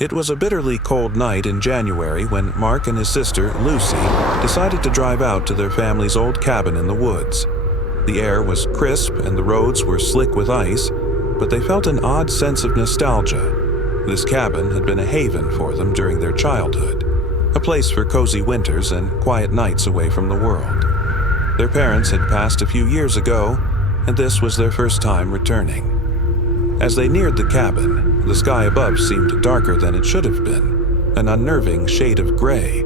It was a bitterly cold night in January when Mark and his sister, Lucy, decided to drive out to their family's old cabin in the woods. The air was crisp and the roads were slick with ice, but they felt an odd sense of nostalgia. This cabin had been a haven for them during their childhood, a place for cozy winters and quiet nights away from the world. Their parents had passed a few years ago, and this was their first time returning. As they neared the cabin, the sky above seemed darker than it should have been, an unnerving shade of gray.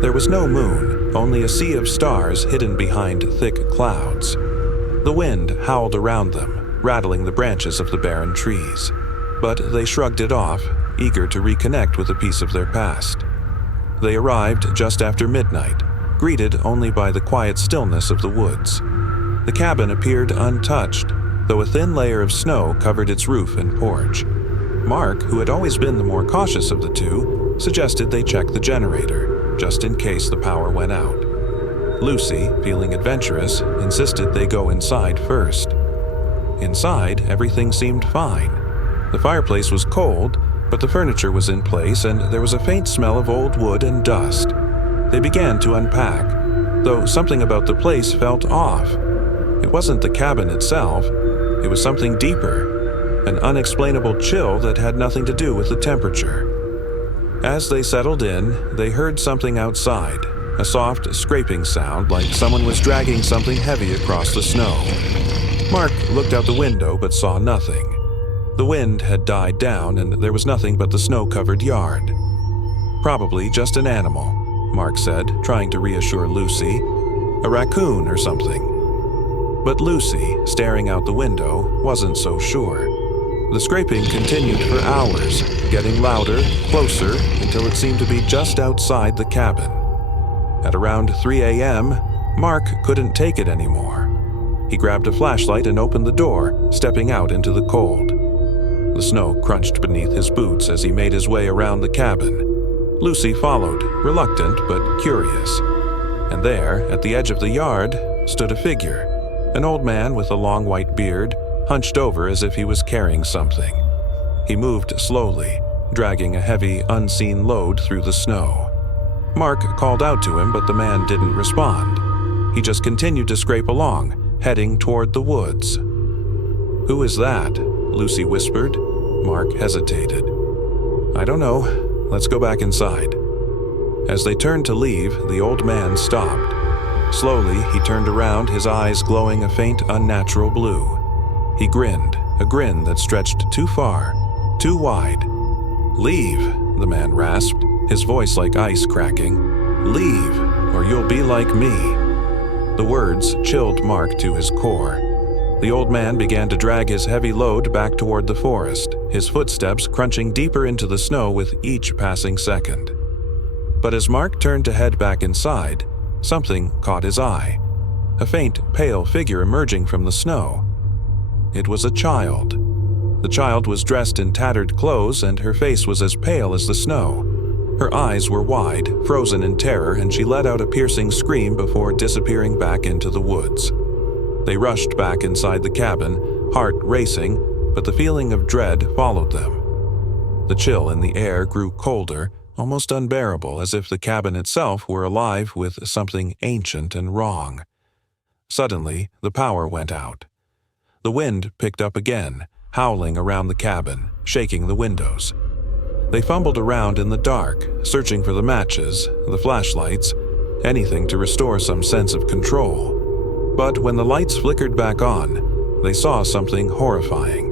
There was no moon, only a sea of stars hidden behind thick clouds. The wind howled around them, rattling the branches of the barren trees. But they shrugged it off, eager to reconnect with a piece of their past. They arrived just after midnight, greeted only by the quiet stillness of the woods. The cabin appeared untouched, though a thin layer of snow covered its roof and porch. Mark, who had always been the more cautious of the two, suggested they check the generator, just in case the power went out. Lucy, feeling adventurous, insisted they go inside first. Inside, everything seemed fine. The fireplace was cold, but the furniture was in place and there was a faint smell of old wood and dust. They began to unpack, though something about the place felt off. It wasn't the cabin itself, it was something deeper, an unexplainable chill that had nothing to do with the temperature. As they settled in, they heard something outside, a soft scraping sound like someone was dragging something heavy across the snow. Mark looked out the window but saw nothing. The wind had died down and there was nothing but the snow-covered yard. Probably just an animal, Mark said, trying to reassure Lucy. A raccoon or something. But Lucy, staring out the window, wasn't so sure. The scraping continued for hours, getting louder, closer, until it seemed to be just outside the cabin. At around 3 a.m., Mark couldn't take it anymore. He grabbed a flashlight and opened the door, stepping out into the cold. The snow crunched beneath his boots as he made his way around the cabin. Lucy followed, reluctant but curious. And there, at the edge of the yard, stood a figure. An old man with a long white beard, hunched over as if he was carrying something. He moved slowly, dragging a heavy, unseen load through the snow. Mark called out to him, but the man didn't respond. He just continued to scrape along, heading toward the woods. "Who is that?" Lucy whispered. Mark hesitated. "I don't know. Let's go back inside." As they turned to leave, the old man stopped. Slowly, he turned around, his eyes glowing a faint, unnatural blue. He grinned, a grin that stretched too far, too wide. "Leave," the man rasped, his voice like ice cracking. "Leave, or you'll be like me." The words chilled Mark to his core. The old man began to drag his heavy load back toward the forest, his footsteps crunching deeper into the snow with each passing second. But as Mark turned to head back inside, something caught his eye. A faint, pale figure emerging from the snow. It was a child. The child was dressed in tattered clothes and her face was as pale as the snow. Her eyes were wide, frozen in terror, and she let out a piercing scream before disappearing back into the woods. They rushed back inside the cabin, heart racing, but the feeling of dread followed them. The chill in the air grew colder, almost unbearable, as if the cabin itself were alive with something ancient and wrong. Suddenly, the power went out. The wind picked up again, howling around the cabin, shaking the windows. They fumbled around in the dark, searching for the matches, the flashlights, anything to restore some sense of control. But when the lights flickered back on, they saw something horrifying.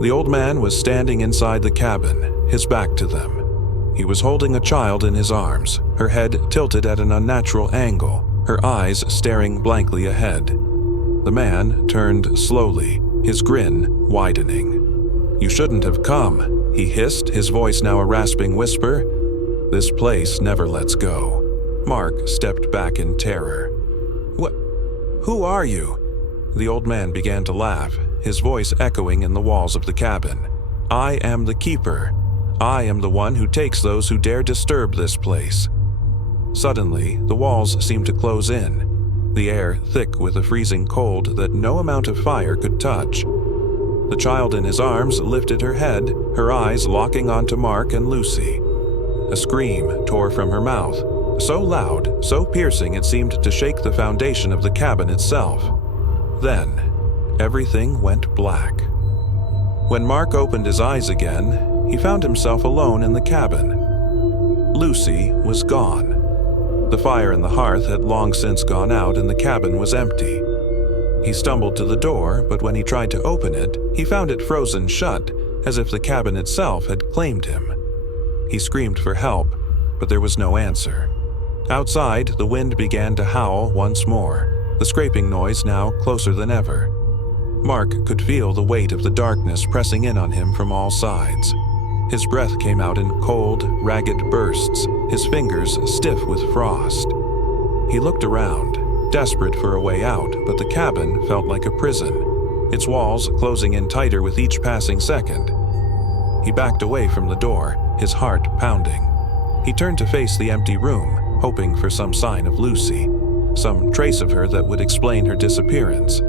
The old man was standing inside the cabin, his back to them. He was holding a child in his arms, her head tilted at an unnatural angle, her eyes staring blankly ahead. The man turned slowly, his grin widening. "You shouldn't have come," he hissed, his voice now a rasping whisper. "This place never lets go." Mark stepped back in terror. "Who are you?" The old man began to laugh, his voice echoing in the walls of the cabin. "I am the keeper. I am the one who takes those who dare disturb this place." Suddenly, the walls seemed to close in, the air thick with a freezing cold that no amount of fire could touch. The child in his arms lifted her head, her eyes locking onto Mark and Lucy. A scream tore from her mouth, so loud, so piercing it seemed to shake the foundation of the cabin itself. Then, everything went black. When Mark opened his eyes again, he found himself alone in the cabin. Lucy was gone. The fire in the hearth had long since gone out and the cabin was empty. He stumbled to the door, but when he tried to open it, he found it frozen shut, as if the cabin itself had claimed him. He screamed for help, but there was no answer. Outside, the wind began to howl once more, the scraping noise now closer than ever. Mark could feel the weight of the darkness pressing in on him from all sides. His breath came out in cold, ragged bursts, his fingers stiff with frost. He looked around, desperate for a way out, but the cabin felt like a prison, its walls closing in tighter with each passing second. He backed away from the door, his heart pounding. He turned to face the empty room, hoping for some sign of Lucy, some trace of her that would explain her disappearance.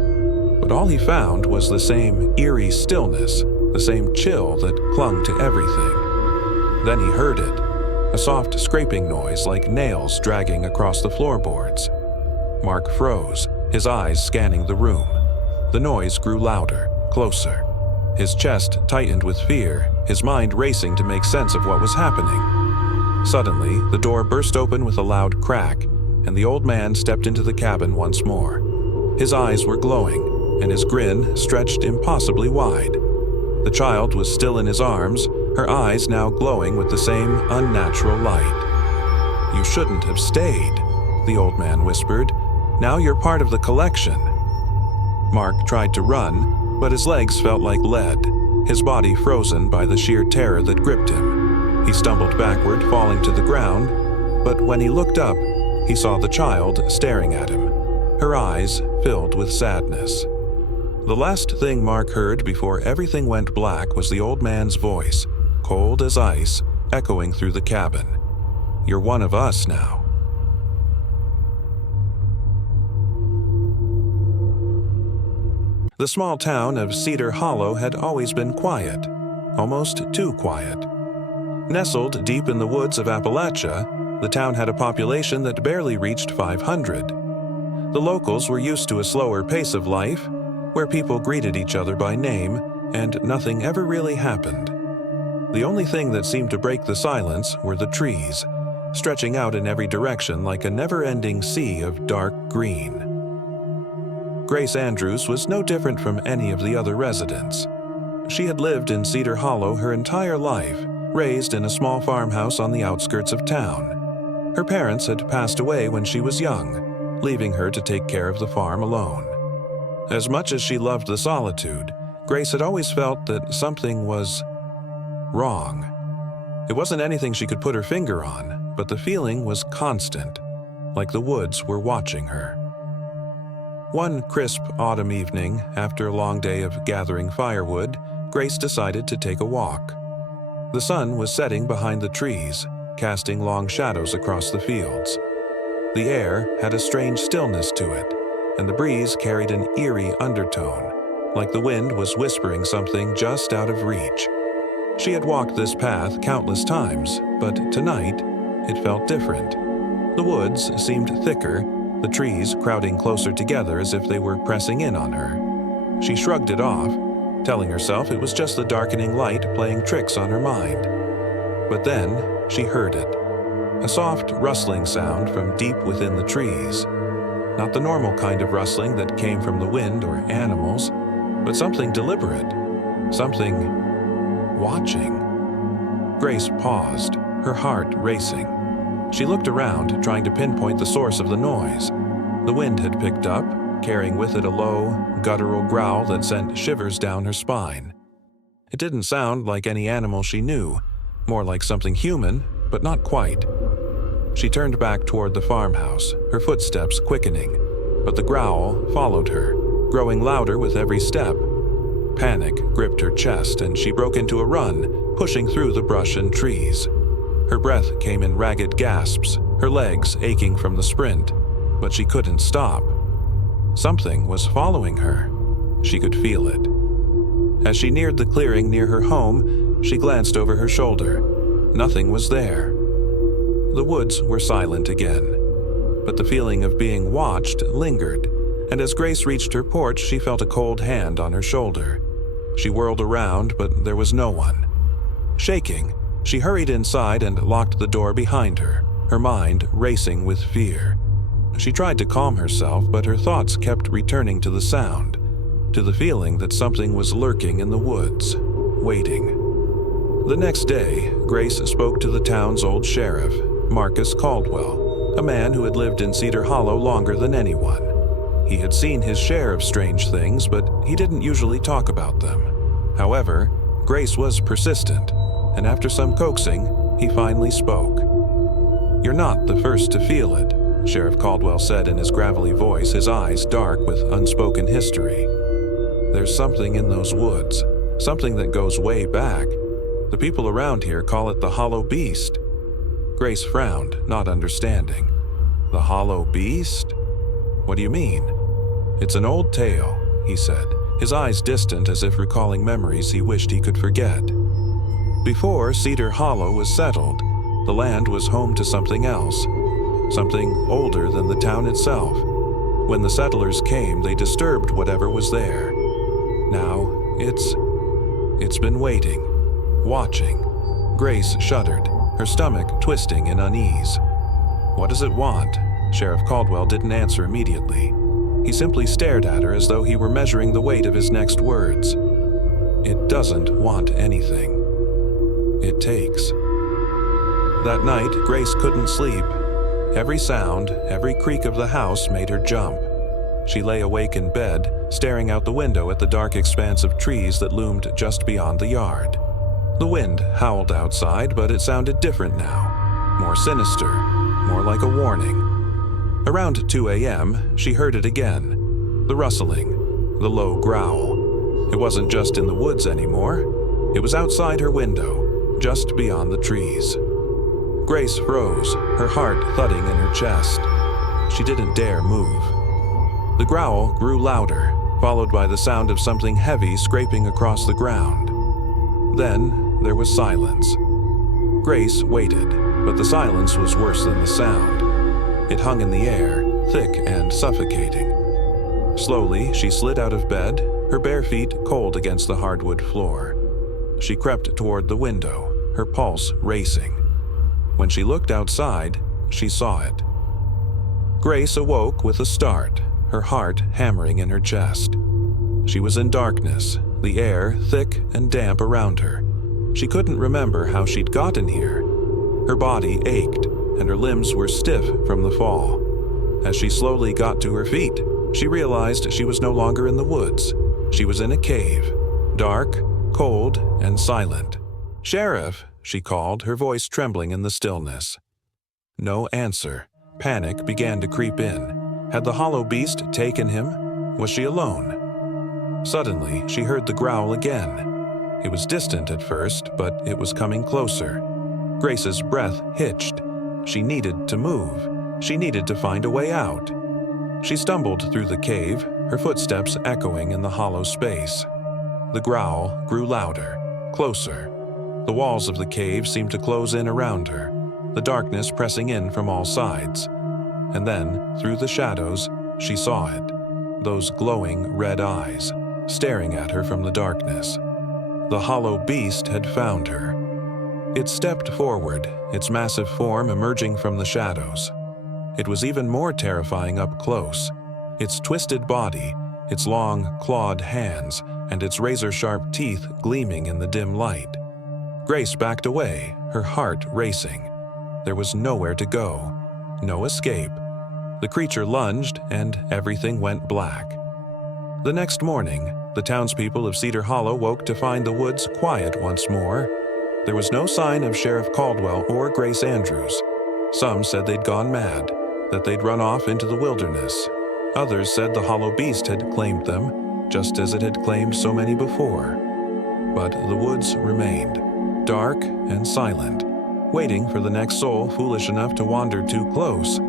But all he found was the same eerie stillness, the same chill that clung to everything. Then he heard it, a soft scraping noise like nails dragging across the floorboards. Mark froze, his eyes scanning the room. The noise grew louder, closer. His chest tightened with fear, his mind racing to make sense of what was happening. Suddenly, the door burst open with a loud crack, and the old man stepped into the cabin once more. His eyes were glowing, and his grin stretched impossibly wide. The child was still in his arms, her eyes now glowing with the same unnatural light. "You shouldn't have stayed," the old man whispered. "Now you're part of the collection." Mark tried to run, but his legs felt like lead, his body frozen by the sheer terror that gripped him. He stumbled backward, falling to the ground, but when he looked up, he saw the child staring at him, her eyes filled with sadness. The last thing Mark heard before everything went black was the old man's voice, cold as ice, echoing through the cabin. "You're one of us now." The small town of Cedar Hollow had always been quiet, almost too quiet. Nestled deep in the woods of Appalachia, the town had a population that barely reached 500. The locals were used to a slower pace of life, where people greeted each other by name, and nothing ever really happened. The only thing that seemed to break the silence were the trees, stretching out in every direction like a never-ending sea of dark green. Grace Andrews was no different from any of the other residents. She had lived in Cedar Hollow her entire life, raised in a small farmhouse on the outskirts of town. Her parents had passed away when she was young, leaving her to take care of the farm alone. As much as she loved the solitude, Grace had always felt that something was wrong. It wasn't anything she could put her finger on, but the feeling was constant, like the woods were watching her. One crisp autumn evening, after a long day of gathering firewood, Grace decided to take a walk. The sun was setting behind the trees, casting long shadows across the fields. The air had a strange stillness to it, and the breeze carried an eerie undertone, like the wind was whispering something just out of reach. She had walked this path countless times, but tonight it felt different. The woods seemed thicker, the trees crowding closer together as if they were pressing in on her. She shrugged it off, telling herself it was just the darkening light playing tricks on her mind. But then she heard it, a soft rustling sound from deep within the trees. Not the normal kind of rustling that came from the wind or animals, but something deliberate, something watching. Grace paused, her heart racing. She looked around, trying to pinpoint the source of the noise. The wind had picked up, carrying with it a low, guttural growl that sent shivers down her spine. It didn't sound like any animal she knew, more like something human, but not quite. She turned back toward the farmhouse, her footsteps quickening, but the growl followed her, growing louder with every step. Panic gripped her chest, and she broke into a run, pushing through the brush and trees. Her breath came in ragged gasps, her legs aching from the sprint, but she couldn't stop. Something was following her. She could feel it. As she neared the clearing near her home, she glanced over her shoulder. Nothing was there. The woods were silent again, but the feeling of being watched lingered, and as Grace reached her porch, she felt a cold hand on her shoulder. She whirled around, but there was no one. Shaking, she hurried inside and locked the door behind her, her mind racing with fear. She tried to calm herself, but her thoughts kept returning to the sound, to the feeling that something was lurking in the woods, waiting. The next day, Grace spoke to the town's old sheriff, Marcus Caldwell, a man who had lived in Cedar Hollow longer than anyone. He had seen his share of strange things, but he didn't usually talk about them. However, Grace was persistent, and after some coaxing, he finally spoke. "You're not the first to feel it," Sheriff Caldwell said in his gravelly voice, his eyes dark with unspoken history. "There's something in those woods, something that goes way back. The people around here call it the Hollow Beast." Grace frowned, not understanding. "The Hollow Beast? What do you mean?" "It's an old tale," he said, his eyes distant as if recalling memories he wished he could forget. Before Cedar Hollow was settled, the land was home to something else, something older than the town itself. When the settlers came, they disturbed whatever was there. Now, it's been waiting, watching. Grace shuddered, her stomach twisting in unease. "What does it want?" Sheriff Caldwell didn't answer immediately. He simply stared at her as though he were measuring the weight of his next words. "It doesn't want anything. It takes." That night, Grace couldn't sleep. Every sound, every creak of the house made her jump. She lay awake in bed, staring out the window at the dark expanse of trees that loomed just beyond the yard. The wind howled outside, but it sounded different now, more sinister, more like a warning. Around 2 a.m., she heard it again, the rustling, the low growl. It wasn't just in the woods anymore. It was outside her window, just beyond the trees. Grace froze, her heart thudding in her chest. She didn't dare move. The growl grew louder, followed by the sound of something heavy scraping across the ground. Then there was silence. Grace waited, but the silence was worse than the sound. It hung in the air, thick and suffocating. Slowly, she slid out of bed, her bare feet cold against the hardwood floor. She crept toward the window, her pulse racing. When she looked outside, she saw it. Grace awoke with a start, her heart hammering in her chest. She was in darkness, the air thick and damp around her. She couldn't remember how she'd gotten here. Her body ached, and her limbs were stiff from the fall. As she slowly got to her feet, she realized she was no longer in the woods. She was in a cave, dark, cold, and silent. "Sheriff," she called, her voice trembling in the stillness. No answer. Panic began to creep in. Had the Hollow Beast taken him? Was she alone? Suddenly, she heard the growl again. It was distant at first, but it was coming closer. Grace's breath hitched. She needed to move. She needed to find a way out. She stumbled through the cave, her footsteps echoing in the hollow space. The growl grew louder, closer. The walls of the cave seemed to close in around her, the darkness pressing in from all sides. And then, through the shadows, she saw it, those glowing red eyes, staring at her from the darkness. The Hollow Beast had found her. It stepped forward, its massive form emerging from the shadows. It was even more terrifying up close. Its twisted body, its long, clawed hands, and its razor-sharp teeth gleaming in the dim light. Grace backed away, her heart racing. There was nowhere to go, no escape. The creature lunged, and everything went black. The next morning, the townspeople of Cedar Hollow woke to find the woods quiet once more. There was no sign of Sheriff Caldwell or Grace Andrews. Some said they'd gone mad, that they'd run off into the wilderness. Others said the Hollow Beast had claimed them, just as it had claimed so many before. But the woods remained, dark and silent, waiting for the next soul foolish enough to wander too close